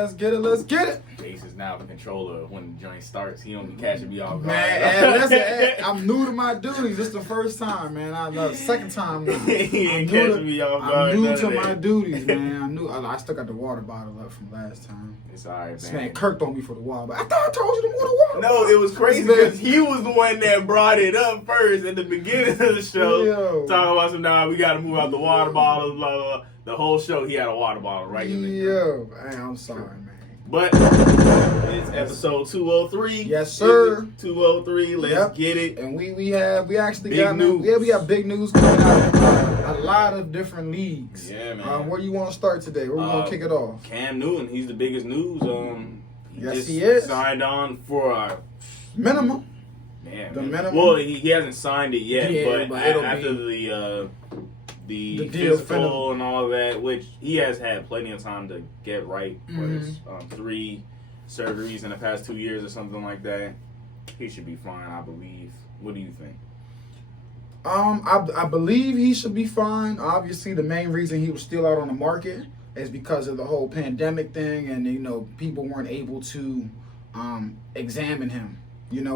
let's get it, let's get it. Jace is now the controller when the joint starts. He don't be catching me off guard. Man, listen, I'm new to my duties. This is the first time, man. I love the second time now. He ain't catching me off guard. I'm new to my duties, man. I still got the water bottle up from last time. It's all right, man. This man kirked on me for the water bottle. I thought I told you to move the water bottle. No, it was crazy because he was the one that brought it up first at the beginning of the show. Yo. Talking about some, we got to move out the water bottle, blah, blah, blah. The whole show, he had a water bottle right in there. Yo, man, I'm sorry, man. But it's episode 203. Yes, sir. 203. Let's get it. And we actually big got news. Yeah, we got big news coming out of a lot of different leagues. Yeah, man. Where you want to start today? Where we gonna kick it off? Cam Newton, he's the biggest news. Yes, he is. Signed on for Minimum. Man, The minimum. Well, he hasn't signed it yet, Yeah, but it'll after the deal physical and all that, which he has had plenty of time to get right for his 3 surgeries in the past 2 years or something like that. He should be fine, I believe. What do you think? I believe he should be fine. Obviously, the main reason he was still out on the market is because of the whole pandemic thing, and people weren't able to examine him,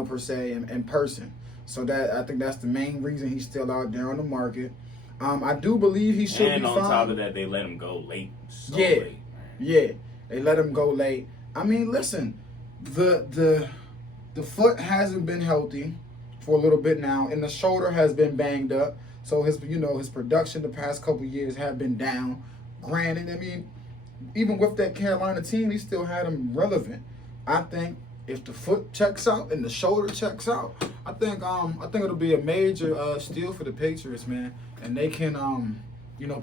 per se in person. So I think that's the main reason he's still out there on the market. I do believe he should be fine. And on top of that, they let him go late. Late, yeah, they let him go late. I mean, listen, the foot hasn't been healthy for a little bit now, and the shoulder has been banged up. So his production the past couple years have been down. Granted, I mean, even with that Carolina team, he still had him relevant. I think if the foot checks out and the shoulder checks out, I think it'll be a major steal for the Patriots, man, and they can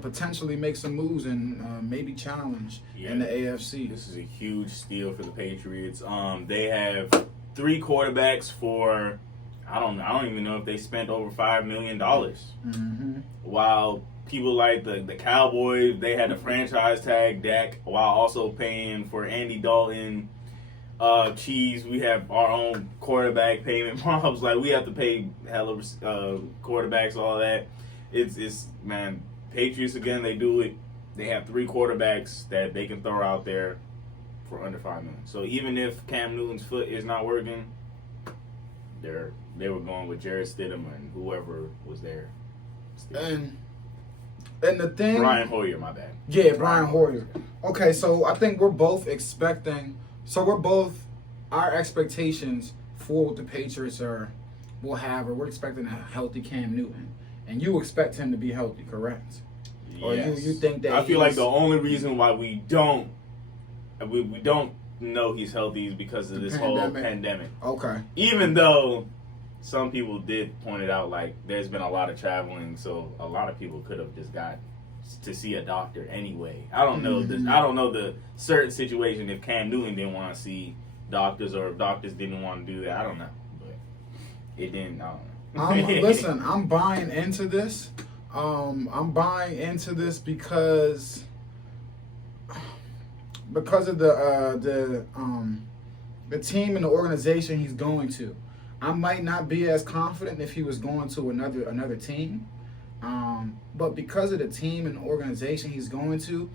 potentially make some moves and maybe challenge in the AFC. This is a huge steal for the Patriots. They have 3 quarterbacks for I don't even know if they spent over $5 million. Mm-hmm. While people like the Cowboys, they had the franchise tag Dak, while also paying for Andy Dalton. Cheese, we have our own quarterback payment problems. Like, we have to pay hella quarterbacks, all that. It's man, Patriots again. They do it. They have 3 quarterbacks that they can throw out there for under $5 million. So even if Cam Newton's foot is not working, they were going with Jarrett Stidham and whoever was there. And the thing, Brian Hoyer, my bad. Yeah, Brian Hoyer. Okay, so I think we're both expecting. So our expectations for what the Patriots we're expecting a healthy Cam Newton, and you expect him to be healthy, correct? Yes. Or you think that I feel like the only reason why we don't know he's healthy is because of this whole pandemic. Okay. Even though some people did point it out, like there's been a lot of traveling, so a lot of people could have just got to see a doctor anyway. I don't know this. I don't know the certain situation if Cam Newton didn't want to see doctors or if doctors didn't want to do that. I don't know, but it didn't. I don't know. Listen, I'm buying into this. I'm buying into this because of the team and the organization he's going to. I might not be as confident if he was going to another team. But because of the team and the organization he's going to,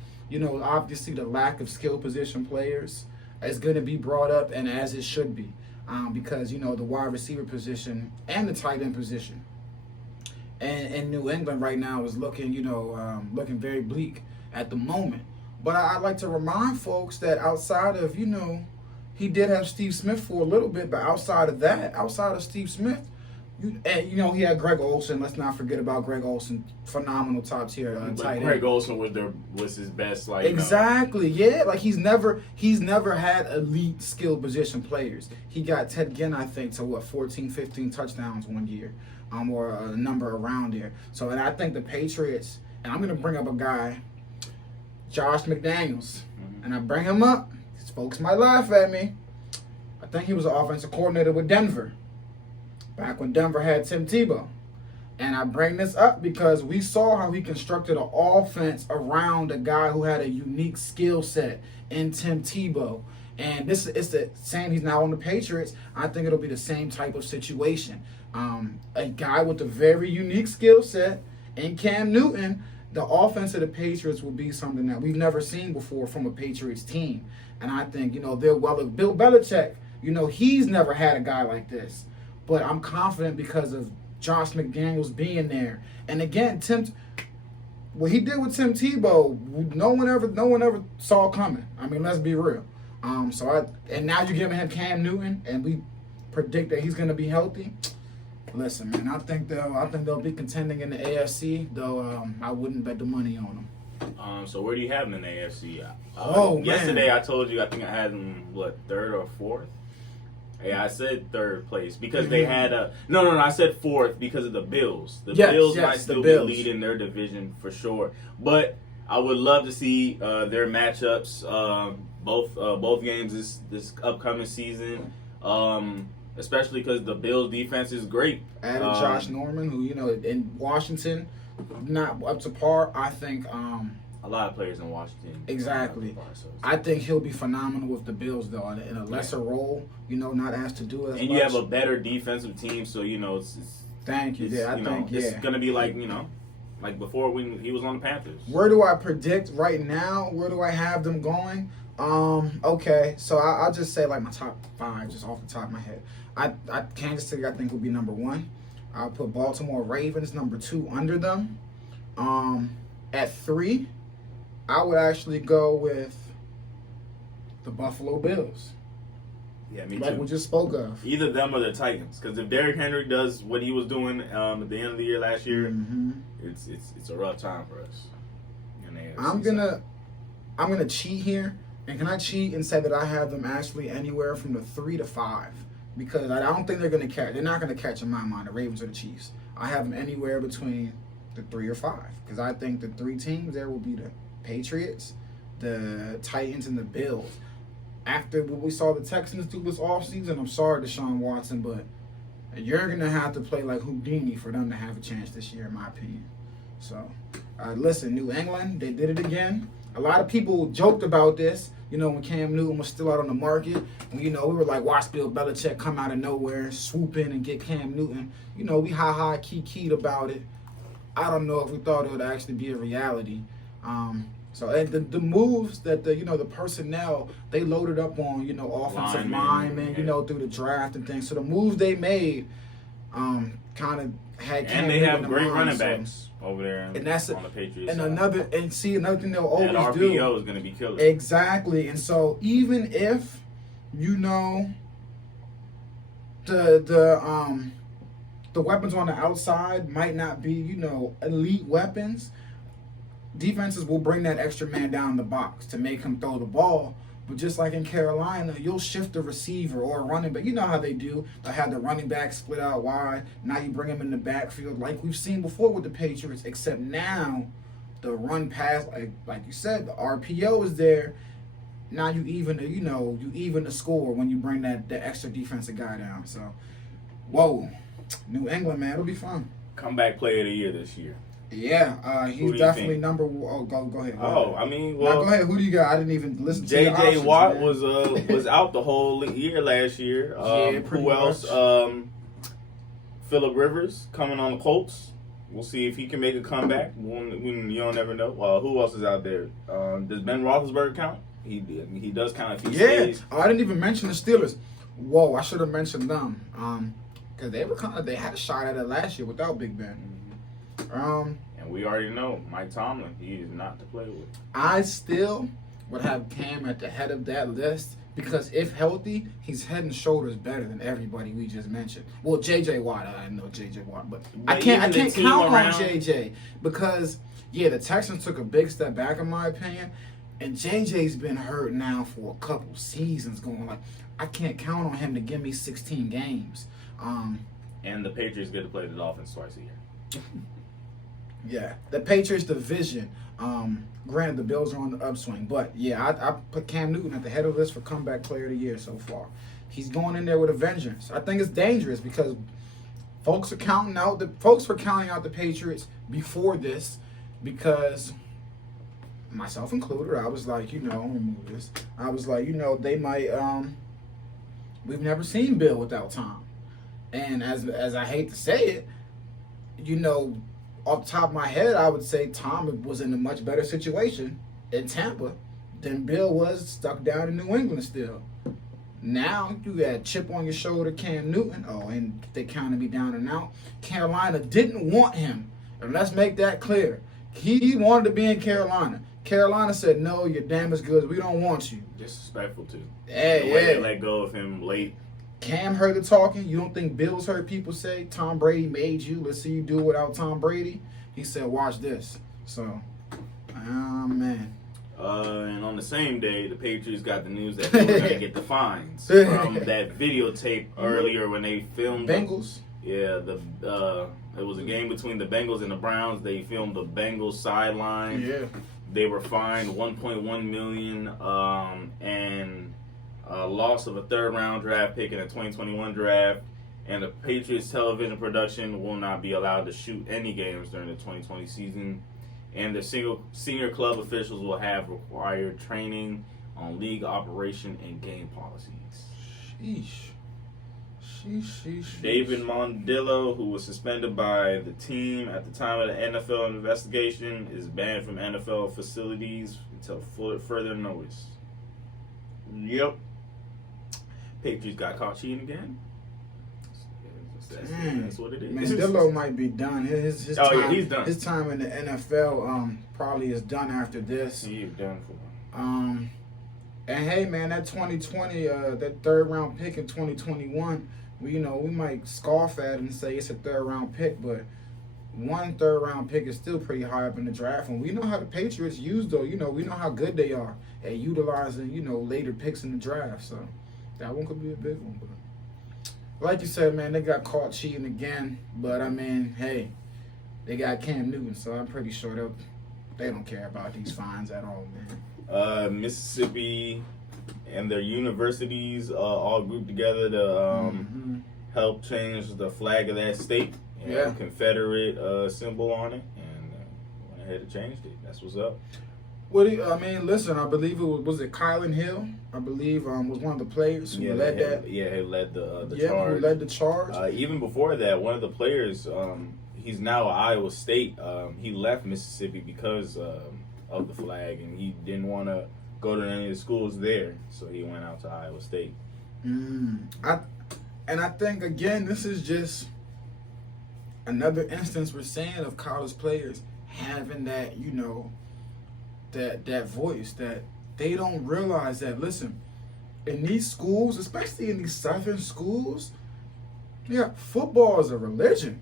obviously the lack of skill position players is going to be brought up, and as it should be, because the wide receiver position and the tight end position and New England right now is looking very bleak at the moment. But I'd like to remind folks that outside of he did have Steve Smith for a little bit, but outside of Steve Smith, he had Greg Olsen. Let's not forget about Greg Olsen. Phenomenal top tier tight end. Greg Olsen was his best. Exactly. Yeah. Like he's never had elite skill position players. He got Ted Ginn, I think, to 14, 15 touchdowns one year, or a number around there. So, and I think the Patriots, and I'm gonna bring up a guy, Josh McDaniels, and I bring him up. These folks might laugh at me. I think he was an offensive coordinator with Denver, back when Denver had Tim Tebow. And I bring this up because we saw how he constructed an offense around a guy who had a unique skill set in Tim Tebow. And it's the same. He's now on the Patriots. I think it'll be the same type of situation. A guy with a very unique skill set in Cam Newton the offense of the Patriots will be something that we've never seen before from a Patriots team. And I think, Bill Belichick, he's never had a guy like this. But I'm confident because of Josh McDaniels being there. And again, what he did with Tim Tebow, no one ever saw coming. I mean, let's be real. And now you're giving him Cam Newton, and we predict that he's going to be healthy. Listen, man, I think they'll be contending in the AFC, though I wouldn't bet the money on them. So where do you have them in the AFC? Man. Yesterday I told you I think I had them third or fourth. Yeah, I said third place because they had a no. I said fourth because of the Bills. The Bills might still be leading their division for sure, but I would love to see their matchups. Both games this upcoming season. Especially because the Bills' defense is great. Added Josh Norman, who, in Washington, not up to par. I think a lot of players in Washington. Exactly. I think he'll be phenomenal with the Bills, though, in a lesser role, not asked to do as much. And you have a better defensive team, so, it's Thank you. It's going to be like before when he was on the Panthers. Where do I predict right now? Where do I have them going? Okay, so I'll just say my top 5 just off the top of my head. Kansas City I think will be number 1. I'll put Baltimore Ravens number 2 under them. At 3, I would actually go with the Buffalo Bills. Yeah, me too. Like we just spoke of. Either them or the Titans, because if Derrick Henry does what he was doing at the end of the year last year, it's a rough time for us. I'm gonna cheat here. And can I cheat and say that I have them actually anywhere from the 3 to 5? Because I don't think they're going to catch. They're not going to catch in my mind the Ravens or the Chiefs. I have them anywhere between the 3 or 5. Because I think the 3 teams there will be the Patriots, the Titans, and the Bills. After what we saw the Texans do this offseason, I'm sorry, Deshaun Watson, but you're going to have to play like Houdini for them to have a chance this year, in my opinion. So, listen, New England, they did it again. A lot of people joked about this, when Cam Newton was still out on the market. And, we were like, watch Bill Belichick come out of nowhere, swoop in and get Cam Newton. We ha-ha, keyed about it. I don't know if we thought it would actually be a reality. So and the moves that the personnel, they loaded up on, offensive linemen, through the draft and things. So the moves they made kind of had Cam and they have Newton great in mind, running backs over there on the Patriots. And another thing they'll always that do. RPO is going to be killer. Exactly. And so even if the weapons on the outside might not be elite weapons, defenses will bring that extra man down the box to make him throw the ball. But just like in Carolina, you'll shift the receiver or a running back. You know how they do. They'll have the running back split out wide. Now you bring him in the backfield like we've seen before with the Patriots, except now the run pass, like you said, the RPO is there. Now you even the score when you bring that extra defensive guy down. So, whoa, New England, man, it'll be fun. Comeback player of the year this year. Yeah, he's definitely number one. Oh, go ahead. Go ahead. Who do you got? I didn't even listen to your J.J. options, Watt man. was out the whole year last year. Who else? Phillip Rivers coming on the Colts. We'll see if he can make a comeback. You don't never know. Who else is out there? Does Ben Roethlisberger count? He does count if he stays. I didn't even mention the Steelers. Whoa, I should have mentioned them. Because they had a shot at it last year without Big Ben. And we already know Mike Tomlin, he is not to play with. I still would have Cam at the head of that list because if healthy, he's head and shoulders better than everybody we just mentioned. Well, J.J. Watt, I know J.J. Watt, but I can't count on J.J. because the Texans took a big step back in my opinion, and J.J.'s been hurt now for a couple seasons going. I can't count on him to give me 16 games. And the Patriots get to play the Dolphins twice a year. Yeah, the Patriots division. Granted, the Bills are on the upswing, but I put Cam Newton at the head of the list for comeback player of the year so far. He's going in there with a vengeance. I think it's dangerous because folks were counting out the Patriots before this because myself included. I was like, remove this. I was like, they might. We've never seen Bill without Tom, and as I hate to say it, off the top of my head, I would say Tom was in a much better situation in Tampa than Bill was stuck down in New England still. Now you got chip on your shoulder, Cam Newton. Oh, and they counted me down and out. Carolina didn't want him, and let's make that clear. He wanted to be in Carolina. Carolina said, "No, you're damaged goods. We don't want you." Disrespectful too. Hey, the way they let go of him late. Cam heard the talking. You don't think Bill's heard people say Tom Brady made you? Let's see you do it without Tom Brady. He said, "Watch this." So, man. And on the same day, the Patriots got the news that they were going to get the fines from that videotape earlier when they filmed Bengals. It was a game between the Bengals and the Browns. They filmed the Bengals sideline. Yeah. They were fined $1.1 million and a loss of a third-round draft pick in a 2021 draft. And the Patriots television production will not be allowed to shoot any games during the 2020 season. And the senior club officials will have required training on league operation and game policies. Sheesh. David Mondillo, who was suspended by the team at the time of the NFL investigation, is banned from NFL facilities until further notice. Yep. Patriots got caught cheating again. That's what it is. Mandillo might be done. His time, yeah, he's done. His time in the NFL probably is done after this. He's done for And hey, man, that 2020, that third round pick in 2021, we might scoff at it and say it's a third round pick, but one third round pick is still pretty high up in the draft. And we know how the Patriots use though. We know how good they are at utilizing later picks in the draft. So that one could be a big one. But like you said, man, they got caught cheating again. But, I mean, hey, they got Cam Newton, so I'm pretty sure they don't care about these fines at all, man. Mississippi and their universities all grouped together to help change the flag of that state. Yeah. Confederate symbol on it. And went ahead and changed it. That's what's up. Listen, I believe it was it Kylan Hill? I believe was one of the players who led that. Yeah, he led the charge. Who led the charge. Even before that, one of the players, he's now at Iowa State. He left Mississippi because of the flag, and he didn't want to go to any of the schools there, so he went out to Iowa State. I think again, this is just another instance we're seeing of college players having that, that voice, that they don't realize that, listen, in these schools, especially in these southern schools, football is a religion.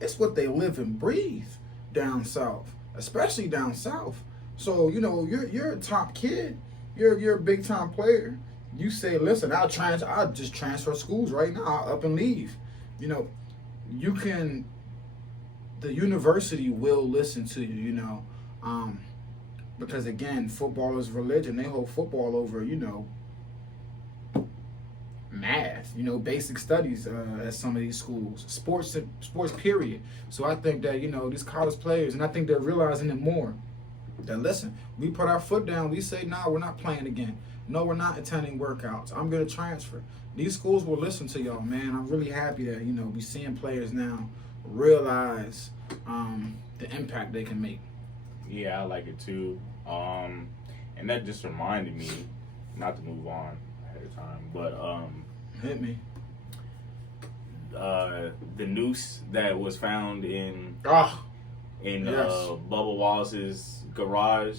It's what they live and breathe down south, especially down south. So, you're a top kid, you're a big time player. You say, listen, I'll just transfer schools right now, I'll up and leave. The university will listen to you, because again, football is religion. They hold football over, math, basic studies at some of these schools, sports period. So I think that, these college players, and I think they're realizing it more, that listen, we put our foot down, we say, no, we're not playing again. No, we're not attending workouts. I'm going to transfer. These schools will listen to y'all, man. I'm really happy that, we seeing players now realize the impact they can make. Yeah, I like it too. And that just reminded me, not to move on ahead of time, but hit me. The noose that was found in Bubba Wallace's garage,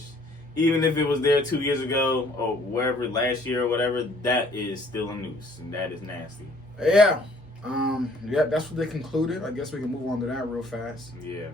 even if it was there 2 years ago or wherever, last year or whatever, that is still a noose, and that is nasty. Yeah. That's what they concluded. I guess we can move on to that real fast. Yeah.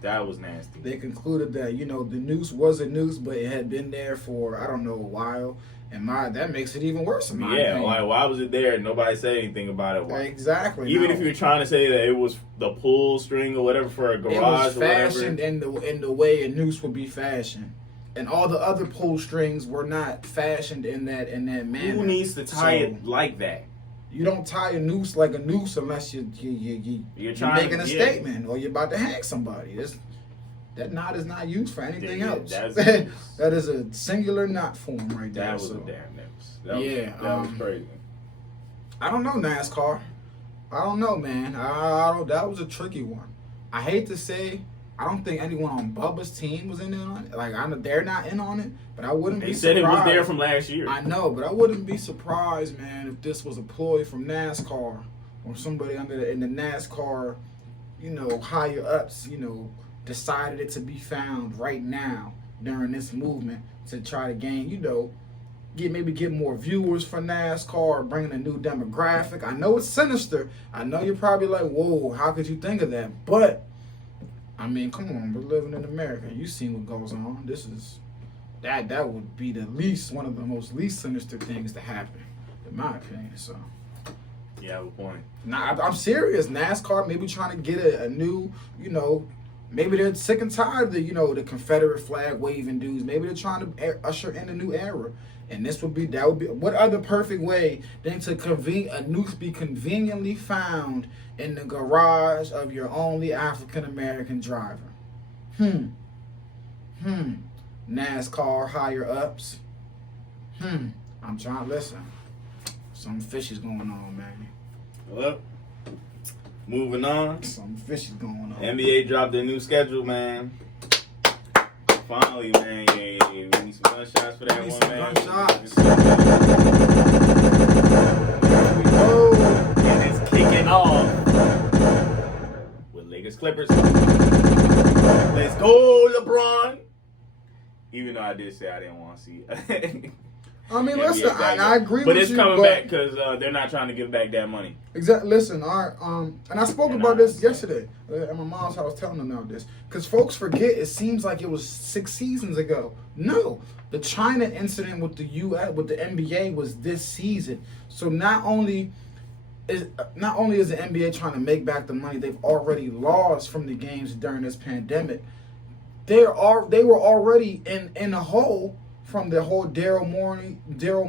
That was nasty. They concluded that, the noose was a noose, but it had been there for, I don't know, a while. And that makes it even worse. Like, why was it there? Nobody said anything about it. Why? Exactly. Even if you're trying to say that it was the pull string or whatever for a garage or whatever. It was fashioned in the way a noose would be fashioned. And all the other pull strings were not fashioned in that manner. Who needs to tie it like that? You don't tie a noose like a noose unless you're making a statement or you're about to hang somebody. That knot is not used for anything else. That is a singular knot form right there. That was a damn news. That was crazy. I don't know, NASCAR. I don't know, man. That was a tricky one. I hate to say, I don't think anyone on Bubba's team was in on it. Like, I know they're not in on it, but I wouldn't be surprised. They said it was there from last year. I know, but I wouldn't be surprised, man, if this was a ploy from NASCAR or somebody in the NASCAR, higher ups, decided it to be found right now during this movement to try to gain, get more viewers for NASCAR, bringing a new demographic. I know it's sinister. I know you're probably like, whoa, how could you think of that? But I mean, come on, we're living in America. You've seen what goes on. This is that would be one of the most least sinister things to happen, in my opinion. So yeah, good point. Nah, I'm serious. NASCAR maybe trying to get a new, maybe they're sick and tired of the Confederate flag waving dudes. Maybe they're trying to usher in a new era. And that would be what other perfect way than to a noose be conveniently found in the garage of your only African American driver. NASCAR higher ups. I'm trying to listen. Some fish is going on, man. Well, moving on. Some fish is going on. NBA dropped their new schedule, man. Finally, man. Yeah. We need some gunshots for that one, man. Gunshots. Here we go. And it's kicking off with Lakers Clippers. Let's go, LeBron. Even though I did say I didn't want to see it. I mean, listen, I agree but with it's you. coming back because they're not trying to give back that money. Exactly. Listen, all right. And I spoke about this yesterday at my mom's house. Telling them about this because folks forget. It seems like it was 6 seasons ago. No, the China incident with the NBA was this season. So not only is the NBA trying to make back the money they've already lost from the games during this pandemic, they were already in a hole from the whole Daryl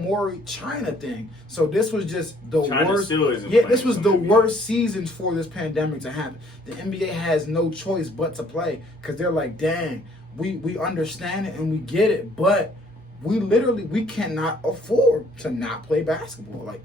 Morey China thing. So this was just the worst. This was the worst season for this pandemic to happen. The NBA has no choice but to play because they're like, dang, we understand it and we get it, but we cannot afford to not play basketball. Like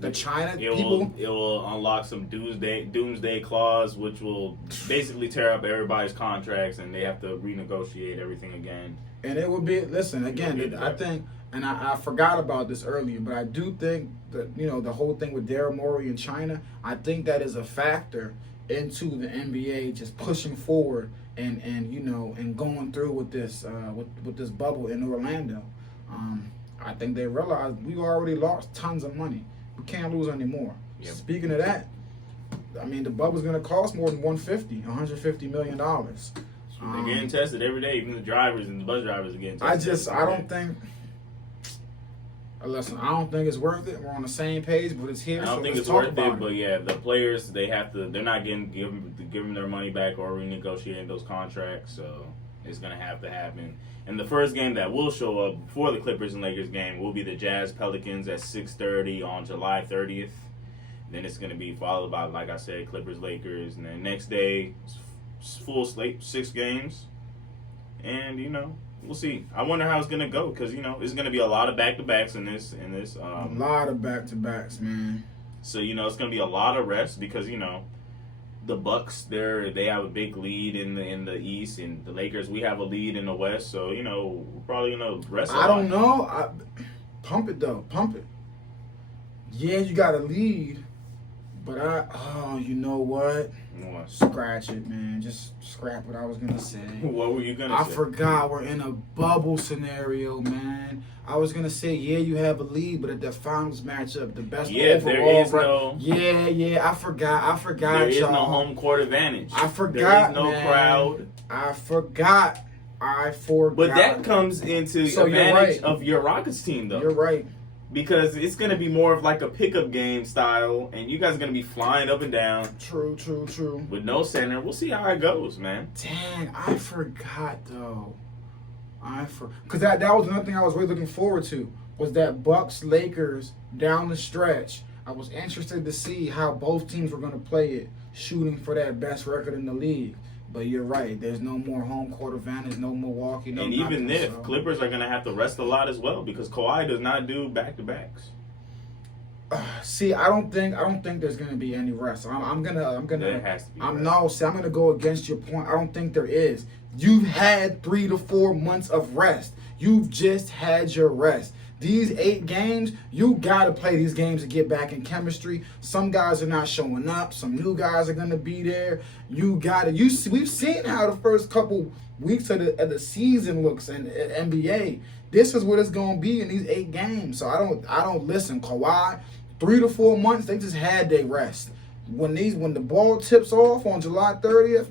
the China people, it will unlock some doomsday clause, which will basically tear up everybody's contracts, and they have to renegotiate everything again. And it would be I think, and I forgot about this earlier, but I do think that the whole thing with Daryl Morey in China, I think that is a factor into the NBA just pushing forward and going through with this bubble in Orlando. I think they realized we already lost tons of money. We can't lose anymore. Yep. Speaking of that, I mean the bubble's going to cost more than $150 million. They're getting tested every day. Even the drivers and the bus drivers are getting tested. I don't think it's worth it. We're on the same page, but it's here. I don't think it's worth it. But yeah, the players they're not giving their money back or renegotiating those contracts. So it's gonna have to happen. And the first game that will show up before the Clippers and Lakers game will be the Jazz Pelicans at 6:30 on July 30th. Then it's gonna be followed by, like I said, Clippers Lakers, and then next day full slate, 6 games, and we'll see. I wonder how it's gonna go because it's gonna be a lot of back-to-backs in this. A lot of back-to-backs, man. So it's gonna be a lot of rest because the Bucks they have a big lead in the East, and the Lakers we have a lead in the West. So we're probably gonna rest. I don't know. Pump it though, pump it. Yeah, you got a lead, but you know what? What? Scratch it, man. Just scrap what I was gonna say. What were you gonna say? I forgot we're in a bubble scenario, man. I was gonna say, yeah, you have a lead, but at the finals matchup, the best overall. There is no. Yeah, I forgot. There is y'all. No home court advantage. I forgot. There is no man. crowd. I forgot. But that comes into advantage of your Rockets team, though. You're right. Because it's going to be more of like a pickup game style, and you guys are going to be flying up and down. True. With no center. We'll see how it goes, man. Dang, I forgot, though. Because that was another thing I was really looking forward to, was that Bucks-Lakers down the stretch. I was interested to see how both teams were going to play it, shooting for that best record in the league. But you're right. There's no more home court advantage, no Milwaukee, no and nothing, even if Clippers are going to have to rest a lot as well because Kawhi does not do back-to-backs. See, I don't think there's gonna be any rest. I'm gonna. There has to be. I'm rest. no. See, I'm gonna go against your point. I don't think there is. You've had 3 to 4 months of rest. You've just had your rest. These 8 games, you gotta play these games to get back in chemistry. Some guys are not showing up. Some new guys are gonna be there. You gotta. We've seen how the first couple weeks of the season looks in NBA. This is what it's gonna be in these 8 games. So I don't listen. Kawhi, 3 to 4 months, they just had their rest. When the ball tips off on July 30th,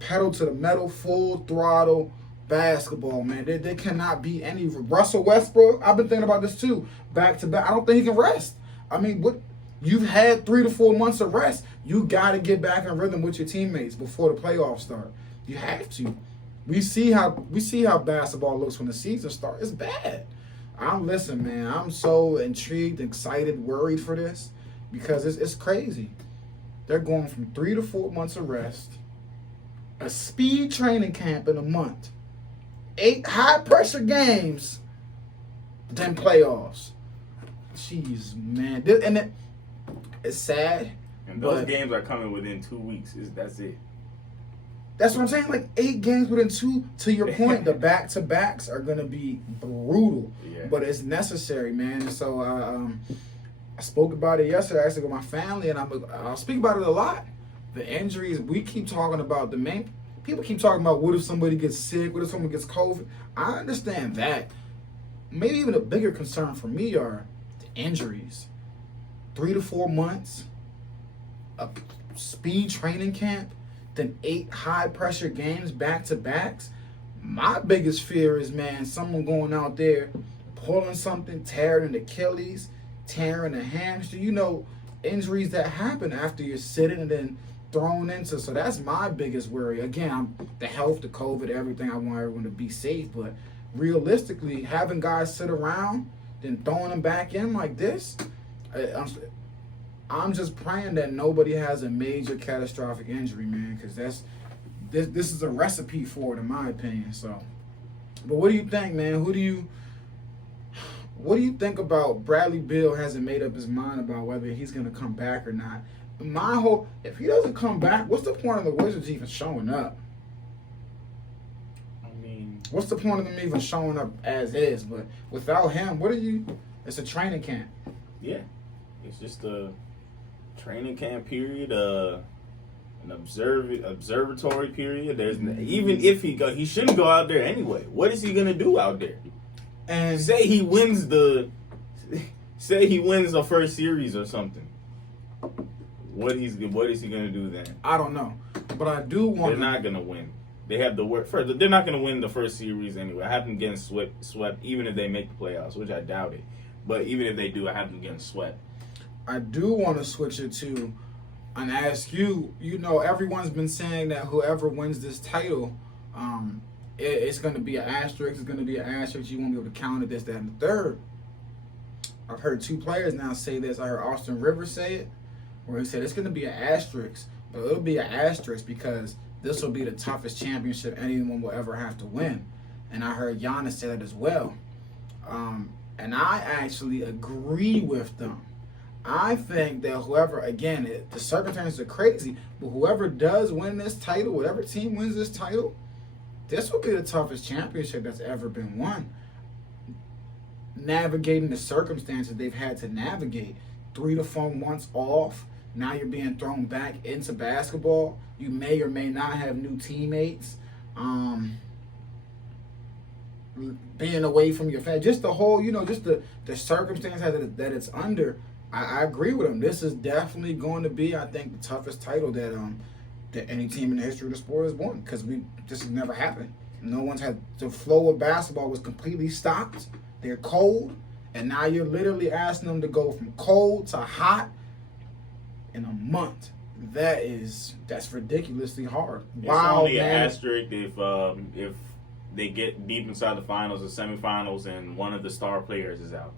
pedal to the metal, full throttle basketball, man. There cannot be any. Russell Westbrook, I've been thinking about this too. Back to back, I don't think he can rest. I mean, what? You've had 3 to 4 months of rest. You got to get back in rhythm with your teammates before the playoffs start. You have to. We see how basketball looks when the season starts. It's bad. Listen, man. I'm so intrigued, excited, worried for this because it's crazy. They're going from 3 to 4 months of rest, a speed training camp in a month, 8 high pressure games, then playoffs. Jeez, man. It's sad. And those games are coming within 2 weeks. That's it. That's what I'm saying. Like 8 games within 2. To your point, the back-to-backs are gonna be brutal, but it's necessary, man. And so I spoke about it yesterday. I actually with my family, and I'll speak about it a lot. The injuries we keep talking about. People keep talking about what if somebody gets sick? What if someone gets COVID? I understand that. Maybe even a bigger concern for me are the injuries. 3 to 4 months, a speed training camp, then 8 high pressure games back to backs. My biggest fear is, man, someone going out there pulling something, tearing an Achilles, tearing a hamstring. You know, injuries that happen after you're sitting and then thrown into. So that's my biggest worry. Again, the health, the COVID, everything. I want everyone to be safe, but realistically, having guys sit around, then throwing them back in like this, I'm just praying that nobody has a major catastrophic injury, man, because this is a recipe for it, in my opinion. So, but what do you think, man? What do you think about Bradley Beal hasn't made up his mind about whether he's going to come back or not? If he doesn't come back, what's the point of the Wizards even showing up? I mean, what's the point of them even showing up as is? But without him, it's a training camp. Yeah, it's just a training camp period, an observatory period. Even if he shouldn't go out there anyway. What is he gonna do out there? And say he wins the first series or something. What is he gonna do then? I don't know, but I do want. They're not gonna win. They have the work first. They're not gonna win the first series anyway. I have them getting swept, even if they make the playoffs, which I doubt it. But even if they do, I have them getting swept. I do want to switch it to and ask you. You know, everyone's been saying that whoever wins this title, it's going to be an asterisk. It's going to be an asterisk. You won't be able to count it, this, that, and the third. I've heard 2 players now say this. I heard Austin Rivers say it, where he said it's going to be an asterisk, but it'll be an asterisk because this will be the toughest championship anyone will ever have to win. And I heard Giannis say that as well. And I actually agree with them. I think that whoever, again, the circumstances are crazy, but whoever does win this title, whatever team wins this title, this will be the toughest championship that's ever been won. Navigating the circumstances they've had to navigate. 3 to 4 months off. Now you're being thrown back into basketball. You may or may not have new teammates. Being away from your family. Just the whole, just the circumstance that it's under. I agree with him. This is definitely going to be, I think, the toughest title that any team in the history of the sport has won, because this has never happened. No one's had the flow of basketball was completely stopped. They're cold, and now you're literally asking them to go from cold to hot in a month. That's ridiculously hard. Wow, it's only an asterisk if they get deep inside the finals or semifinals and one of the star players is out.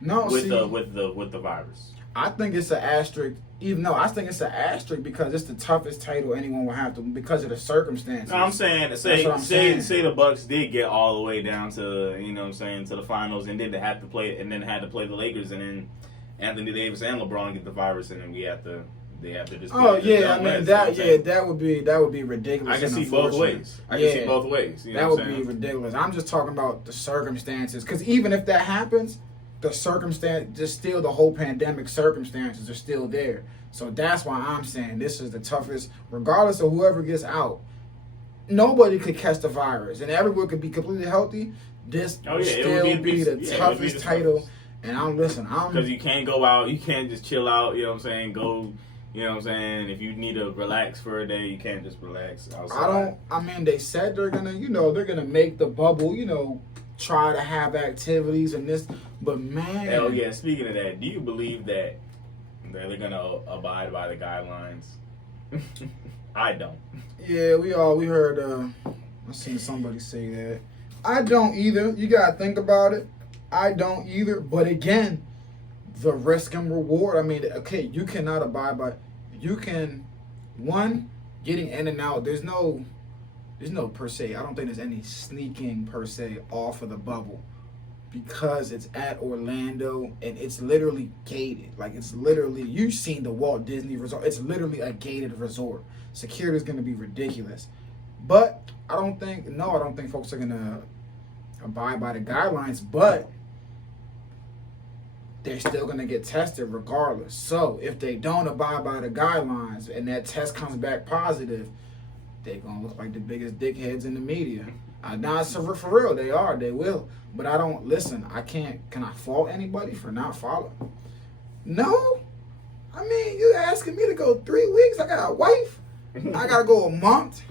No, with the virus. I think it's an asterisk. I think it's an asterisk because it's the toughest title anyone will have to, because of the circumstances. No, I'm saying, say the Bucks did get all the way down to, to the finals, and then they had to play the Lakers, and then Anthony Davis and LeBron get the virus, and then they have to just. Oh just yeah, don't I mean let, that. you know what I'm Yeah, that would be ridiculous. I can and see both unfortunate. ways. I can see both ways. You know that what would I'm be saying? ridiculous. I'm just talking about the circumstances, because even if that happens, the circumstance, just still the whole pandemic circumstances are still there. So that's why I'm saying this is the toughest, regardless of whoever gets out. Nobody could catch the virus, and everyone could be completely healthy. This will still be the toughest title. And I'm because you can't go out, you can't just chill out. You know what I'm saying? Go. You know what I'm saying? If you need to relax for a day, you can't just relax outside. I mean, they said they're gonna make the bubble, try to have activities and this, but man. Hell yeah! Speaking of that, do you believe that they're gonna abide by the guidelines? I don't. Yeah, we heard. I seen somebody say that. I don't either. You gotta think about it. I don't either. But again, the risk and reward. I mean, okay, you cannot abide by. You can, getting in and out. There's no per se. I don't think there's any sneaking per se off of the bubble, because it's at Orlando and it's literally gated. Like, it's literally, you've seen the Walt Disney Resort. It's literally a gated resort. Security is going to be ridiculous. But I don't think folks are going to abide by the guidelines, but they're still going to get tested regardless. So if they don't abide by the guidelines and that test comes back positive, they're going to look like the biggest dickheads in the media. Not for real, they will. But I don't, listen, can I fault anybody for not following? No. I mean, you asking me to go 3 weeks? I got a wife. I got to go a month.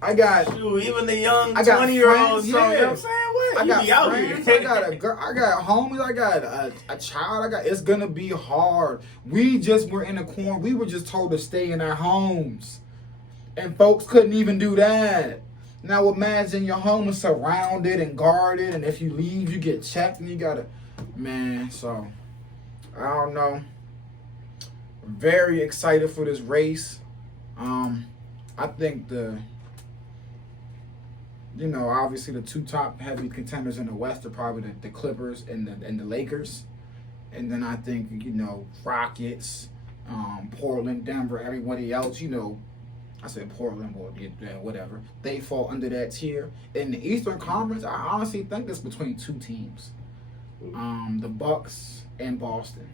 I got even the young 20-year-olds. You know what I'm saying? What? I got be out friends. here. I got a girl. I got homies. I got a child. It's gonna be hard. We just were in a quarantine. We were just told to stay in our homes, and folks couldn't even do that. Now imagine your home is surrounded and guarded, and if you leave, you get checked, and you gotta, man. So I don't know. Very excited for this race. I think obviously the two top heavy contenders in the West are probably the Clippers and the Lakers. And then I think, Rockets, Portland, Denver, everybody else, I said Portland, whatever. They fall under that tier. In the Eastern Conference, I honestly think it's between two teams. The Bucks and Boston,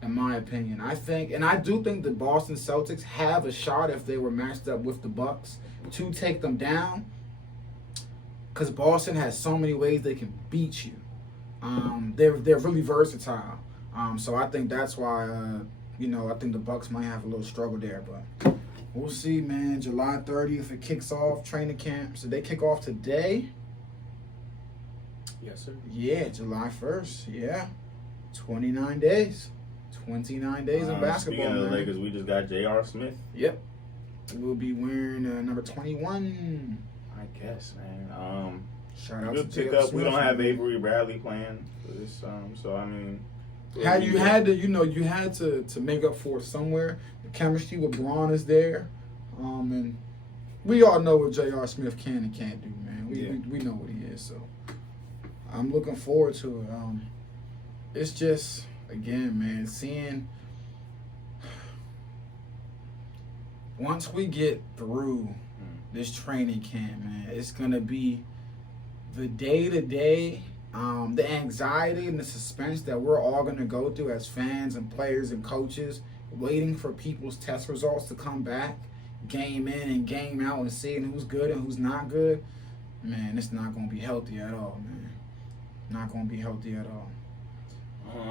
in my opinion. I do think the Boston Celtics have a shot if they were matched up with the Bucks to take them down. Because Boston has so many ways they can beat you. They're really versatile. So I think that's why, I think the Bucks might have a little struggle there. But we'll see, man. July 30th, it kicks off training camp. So they kick off today. Yes, sir. Yeah, July 1st. Yeah. 29 days. 29 days of basketball. Speaking of the Lakers, we just got J.R. Smith. Yep. We'll be wearing number 21. I guess, man. Shout out good to pickup. Smith. We don't have Avery Bradley playing for this, so I mean. You had to make up for it somewhere. The chemistry with Braun is there, and we all know what J.R. Smith can and can't do, man. We know what he is, so I'm looking forward to it. It's just, again, man, seeing once we get through this training camp, man, it's gonna be the day-to-day, the anxiety and the suspense that we're all gonna go through as fans and players and coaches, waiting for people's test results to come back, game in and game out, and seeing who's good and who's not good. Man, it's not gonna be healthy at all, man. Not gonna be healthy at all.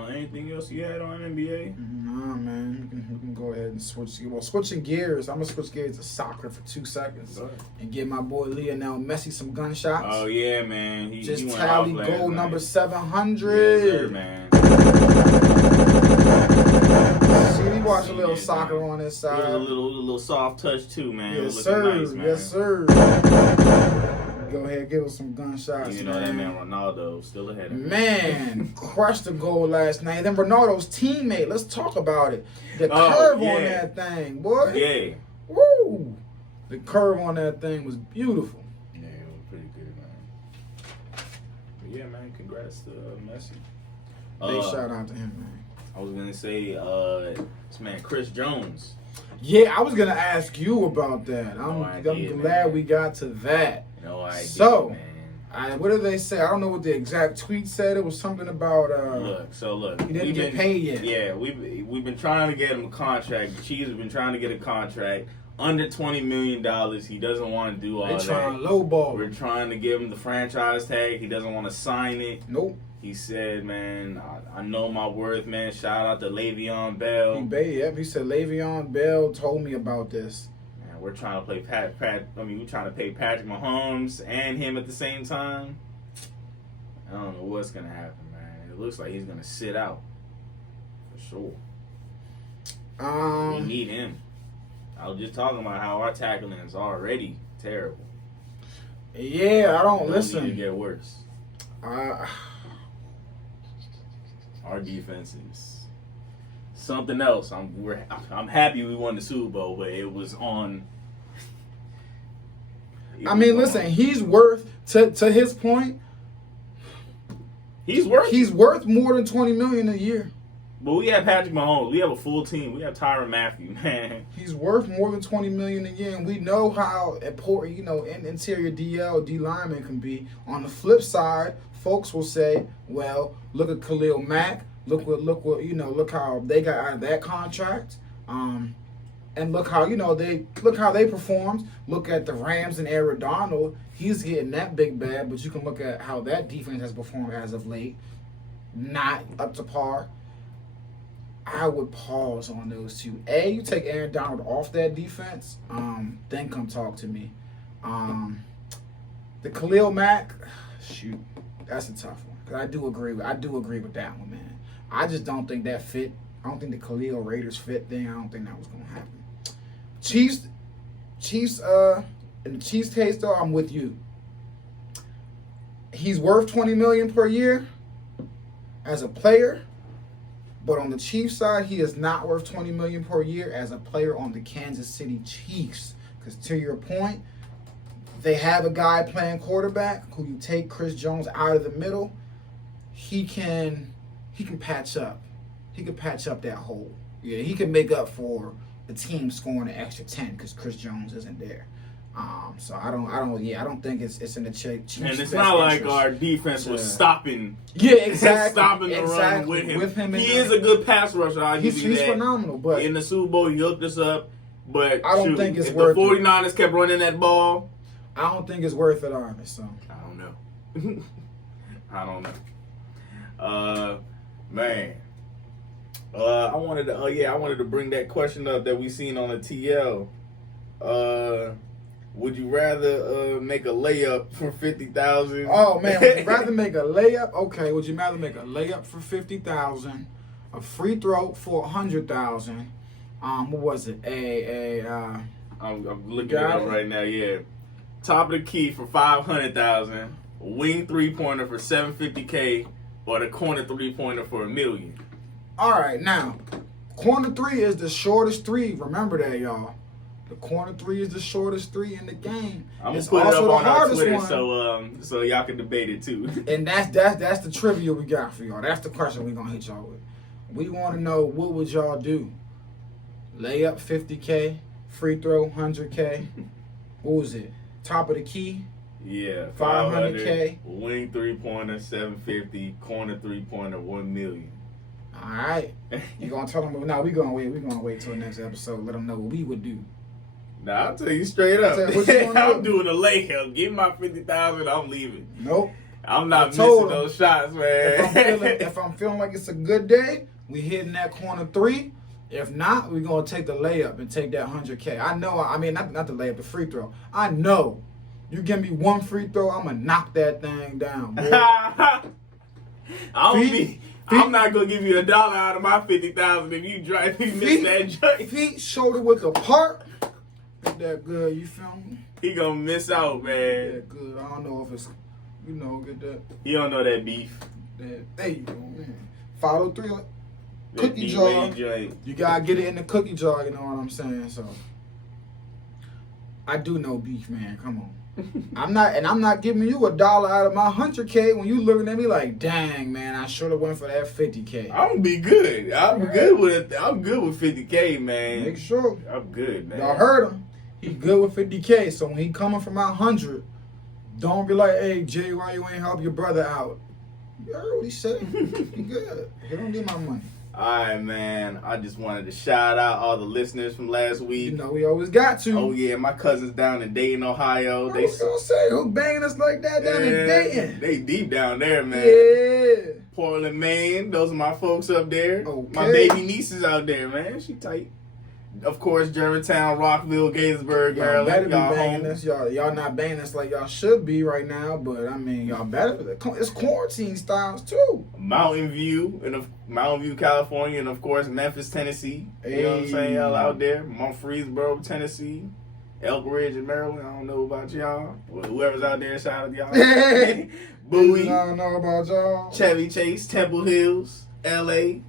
Anything else you had on NBA? Nah, man. We can go ahead and switch. Well, switching gears. I'm going to switch gears to soccer for 2 seconds and give my boy Lionel Messi some gunshots. Oh, yeah, man. He just went tally goal number 700. Yes, sir, man. See, we watch a little soccer on this side. It was a little soft touch, too, man. Yes, sir. Nice, man. Yes, sir. Go ahead, give us some gunshots. That man Ronaldo still ahead of him. Man, crushed the goal last night. Then Ronaldo's teammate, let's talk about it. The curve on that thing, boy. Yeah. Woo! The curve on that thing was beautiful. Yeah, it was pretty good, man. But yeah, man, congrats to Messi. Big shout out to him, man. I was gonna say, this man Chris Jones. Yeah, I was gonna ask you about that. No I'm idea, glad man. we got to that. No idea, So, man. what did they say? I don't know what the exact tweet said. It was something about Look. he didn't get paid yet. Yeah, we've been trying to get him a contract. The Chiefs have been trying to get a contract under $20 million. He doesn't want to do all They trying that. to lowball. We're trying to give him the franchise tag. He doesn't want to sign it. Nope. He said, "Man, I know my worth, man. Shout out to Le'Veon Bell. He said Le'Veon Bell told me about this. Man, we're trying to play we're trying to pay Patrick Mahomes and him at the same time. I don't know what's gonna happen, man. It looks like he's gonna sit out for sure. We need him. I was just talking about how our tackling is already terrible. Yeah, I don't It listen. need to get worse. Our defense is something else. I'm happy we won the Super Bowl, but it was on. Listen, he's worth to his point. He's worth more than $20 million a year. But we have Patrick Mahomes. We have a full team. We have Tyrann Mathieu, man. He's worth more than $20 million a year, and we know how important an interior D lineman can be. On the flip side, folks will say, "Well, look at Khalil Mack. Look how they got out of that contract, and look how they performed. Look at the Rams and Aaron Donald. He's getting that big bag, but you can look at how that defense has performed as of late, not up to par." I would pause on those two. You take Aaron Donald off that defense, then come talk to me. The Khalil Mack, shoot, that's a tough one. 'Cause I do agree with that one, man. I just don't think that fit. I don't think the Khalil Raiders fit thing. I don't think that was gonna happen. Chiefs. In the Chiefs case though, I'm with you. He's worth $20 million per year as a player. But on the Chiefs side, he is not worth $20 million per year as a player on the Kansas City Chiefs. Because to your point, they have a guy playing quarterback who you take Chris Jones out of the middle. He can patch up. He can patch up that hole. Yeah, he can make up for the team scoring an extra 10 because Chris Jones isn't there. So I don't think it's in the Chiefs. And it's not like our defense was stopping. Yeah, exactly. Stopping the run with him. He is a good pass rusher. He's phenomenal. But in the Super Bowl, he hooked us up. But I don't think it's if worth the 49ers kept running that ball, I don't think it's worth it, honestly. So I don't know. I don't know. Man. I wanted to bring that question up that we seen on the TL. Would you rather make a layup for $50,000? Oh man, would you rather make a layup? Okay, would you rather make a layup for $50,000, a free throw for $100,000? What was it? I'm looking it up right now. Yeah, top of the key for $500,000, wing 3-pointer for $750K, or the corner 3-pointer for $1 million. All right, now corner 3 is the shortest 3. Remember that, y'all. The corner 3 is the shortest 3 in the game. I'm gonna put it up on our Twitter so y'all can debate it too. And that's the trivia we got for y'all. That's the question we gonna hit y'all with. We want to know, what would y'all do? Layup $50K, free throw $100K. What was it? Top of the key? Yeah, $500K. Wing 3-pointer $750, corner 3-pointer $1 million. All right, you gonna tell them? No, we gonna wait. We gonna wait till the next episode. Let them know what we would do. Nah, I'll tell you straight up. I'm doing a layup. Give my $50,000. I'm leaving. Nope. I'm not missing those shots, man. If I'm feeling like it's a good day, we hitting that corner 3. If not, we're gonna take the layup and take that $100K. I know. I mean, not the layup, the free throw. I know. You give me one free throw, I'm gonna knock that thing down, boy. I'm not gonna give you $1 out of my $50,000 if you miss that joint. Feet shoulder width apart. Ain't that good? You feel me? He gonna miss out, man. That good. I don't know if it's, get that. He don't know that beef. There you go, man. Follow through. Cookie jar. You gotta get it in the cookie jar. You know what I'm saying? So I do know beef, man. Come on. I'm not giving you $1 out of my 100K when you looking at me like, dang man, I should have went for that 50K. I'm gonna be good. I'm good with 50K, man. Make sure. I'm good, man. Y'all heard him. He good with 50K. So when he coming from my 100, don't be like, hey Jay, why you ain't help your brother out? You heard what he said. He good. He don't need my money. Alright, man. I just wanted to shout out all the listeners from last week. You know we always got to. Oh yeah, my cousins down in Dayton, Ohio. I was gonna say, who banging us like that down in Dayton? They deep down there, man. Yeah. Portland, Maine. Those are my folks up there. Okay. My baby nieces out there, man. She tight. Of course, Germantown, Rockville, Gaithersburg, Y'all Maryland. better be Y'all banging home. us. Y'all not banging us like y'all should be right now, but I mean, y'all better. It's quarantine styles too. Mountain View, California, and of course Memphis, Tennessee. You know what I'm saying? Y'all out there. Murfreesboro, Tennessee. Elk Ridge in Maryland. I don't know about y'all. Well, whoever's out there, shout out to y'all. Bowie. I don't know about y'all. Chevy Chase, Temple Hills, LA.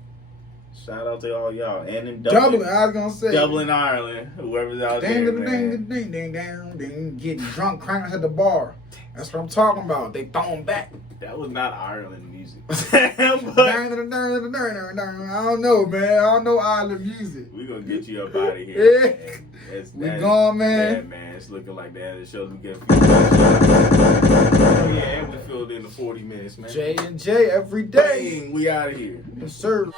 Shout out to all y'all. And in Dublin, I was gonna say. Dublin, Ireland. Whoever's out Ding, there, ding, man. ding, ding, ding, ding, getting drunk, crankers at the bar. That's what I'm talking about. They throwing back. That was not Ireland music. I don't know, man. I don't know island music. We gonna get you up out of here. Yeah. We gone, man. Yeah, man. It's looking like the end of the show. We get a few yeah, and we filled in the 40 minutes, man. J and J every day. Bang, we out of here. Yes, sir.